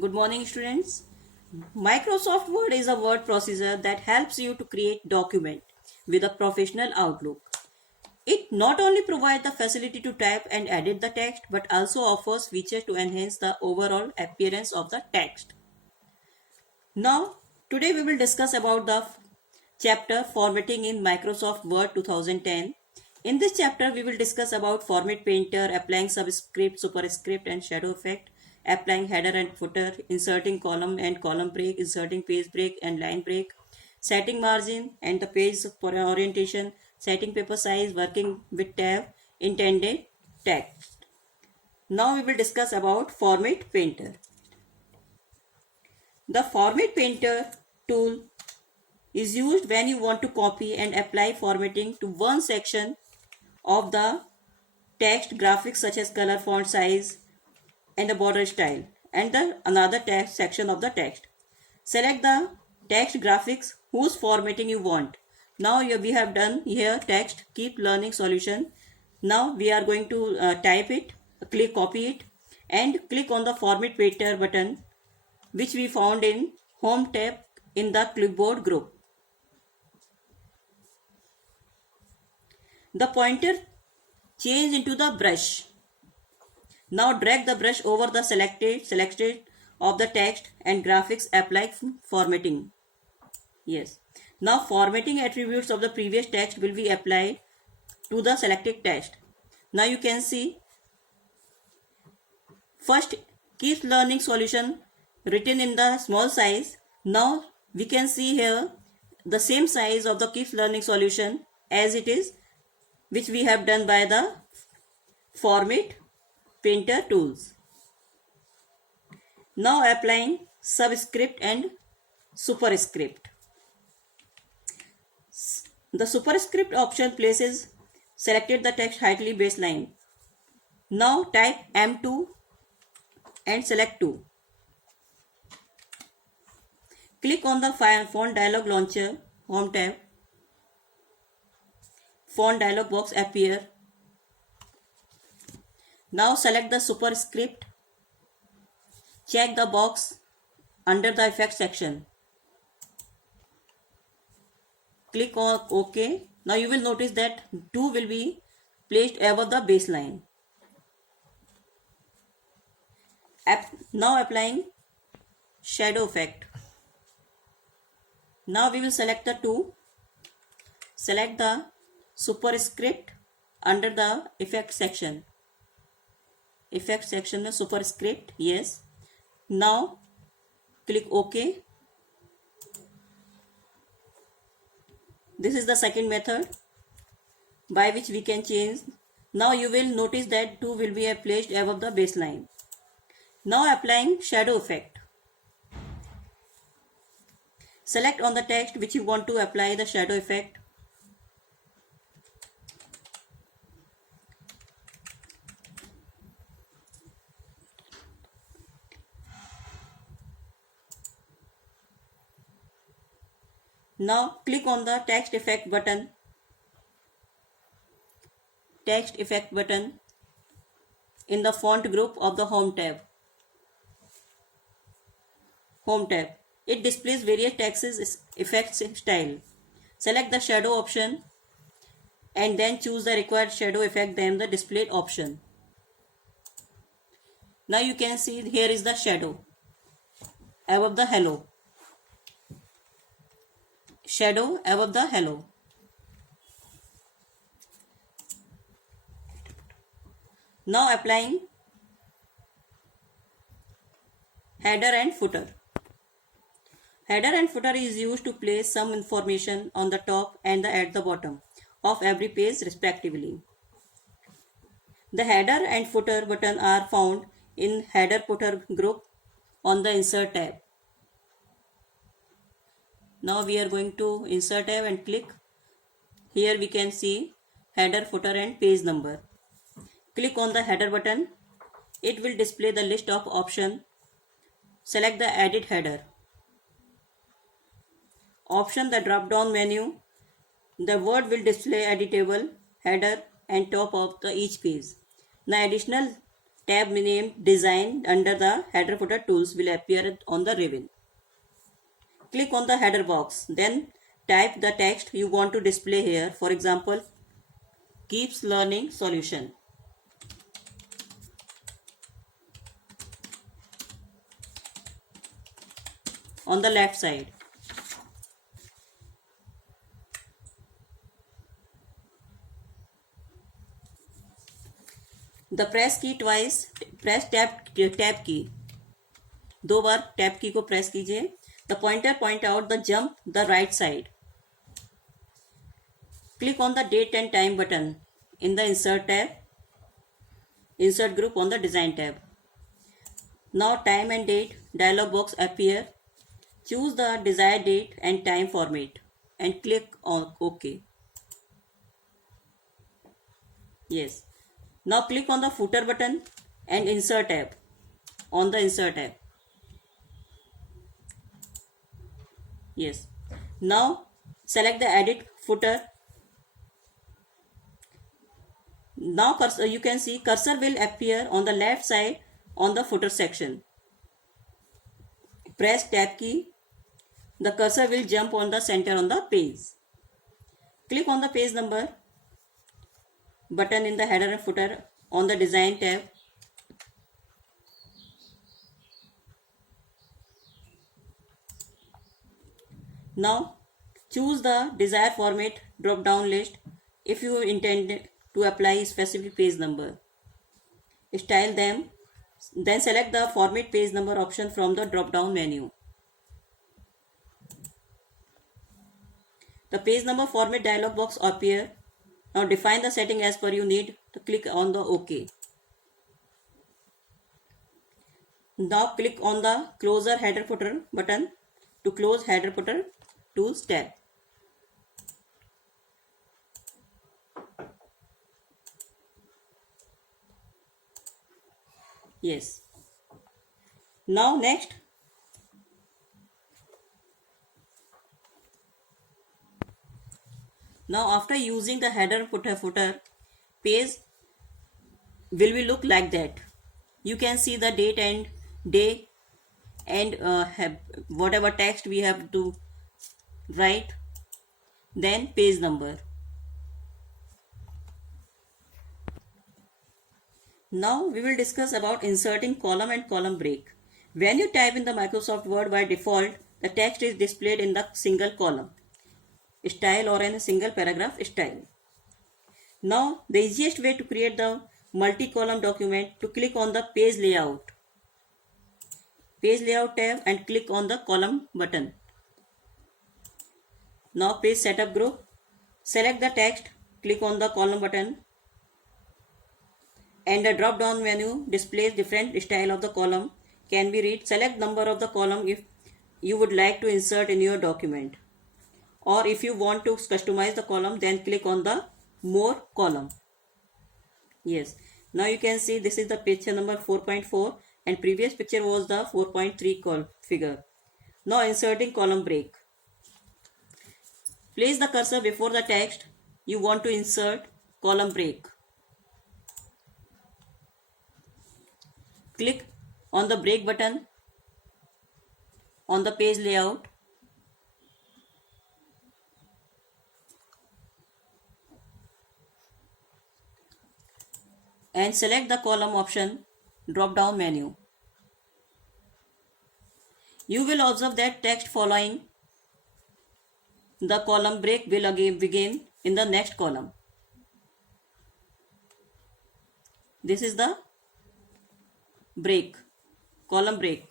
Good morning, students. Microsoft Word is a word processor that helps you to create document with a professional outlook. It not only provides the facility to type and edit the text but also offers features to enhance the overall appearance of the text. Now, today we will discuss about the chapter Formatting in Microsoft Word 2010. In this chapter, we will discuss about Format Painter, applying subscript, superscript and shadow effect, applying header and footer, inserting column and column break, inserting page break and line break, setting margin and the page orientation, setting paper size, working with tab, intended text. Now we will discuss about Format Painter. The Format Painter tool is used when you want to copy and apply formatting to one section of the text graphics such as color, font size and the border style and the another text section of the text. Select the text graphics whose formatting you want. Now we have done here text keep learning solution. Now we are going to type it, copy it and click on the Format Painter button which we found in Home tab in the clipboard group. The pointer change into the brush. Now drag the brush over the selected of the text and graphics, apply formatting. Yes. Now formatting attributes of the previous text will be applied to the selected text. Now you can see first keep learning solution written in the small size. Now we can see here the same size of the keep learning solution as it is, which we have done by the Format Painter tools. Now applying subscript and superscript. The superscript option places selected the text highly baseline. Now type M2 and select 2. Click on the font dialog launcher, Home tab. Font dialog box appear. Now select the superscript. Check the box under the effect section. Click on OK. Now you will notice that 2 will be placed above the baseline. Now applying shadow effect. Now we will select the 2. Select the superscript under the effect section. Effect section में superscript, yes. Now click OK. This is the second method by which we can change. Now you will notice that 2 will be placed above the baseline. Now applying shadow effect. Select on the text which you want to apply the shadow effect. Now click on the text effect button. Text effect button in the font group of the Home tab. Home tab. It displays various text effects style. Select the shadow option and then choose the required shadow effect, then the displayed option. Now you can see here is the shadow above the hello. Shadow above the hello. Now applying header and footer. Header and footer is used to place some information on the top and at the bottom of every page respectively. The header and footer button are found in header footer group on the insert tab. Now we are going to insert tab and click. Here we can see header, footer and page number. Click on the header button. It will display the list of options. Select the edit header. Option the drop down menu. The word will display editable header and top of each page. Now additional tab named Design under the header footer tools will appear on the ribbon. Click on the header box. Then type the text you want to display here. For example, Keeps Learning Solution. On the left side. The press key twice. Press tab key. 2 bar tab की को press कीजिए. The pointer point out the jump the right side. Click on the date and time button in the insert tab. Insert group on the design tab. Now time and date dialog box appear. Choose the desired date and time format and click on OK. Yes. Now click on the footer button and insert tab on the insert tab. Yes. Now select the edit footer. Now cursor, you can see cursor will appear on the left side on the footer section. Press tab key. The cursor will jump on the center on the page. Click on the page number button in the header and footer on the design tab. Now choose the desired format drop down list if you intend to apply a specific page number. Style them. Then select the format page number option from the drop down menu. The page number format dialog box appear. Now define the setting as per you need to click on the OK. Now click on the closer header footer button to close header footer tools tab. Yes. Now next. Now after using the header footer page will be look like that. You can see the date and day and whatever text we have to write. Then page number. Now we will discuss about inserting column and column break. When you type in the Microsoft Word, by default the text is displayed in the single column style or in a single paragraph style. Now the easiest way to create the multi-column document to click on the page layout tab and click on the column button. Now page setup group, select the text, click on the column button and the drop down menu displays different style of the column can be read. Select number of the column if you would like to insert in your document, or if you want to customize the column then click on the more column. Yes, now you can see this is the picture number 4.4 and previous picture was the 4.3 figure. Now inserting column break. Place the cursor before the text you want to insert column break. Click on the break button on the page layout. And select the column option drop down menu. You will observe that text following the column break will again begin in the next column. This is the break, column break.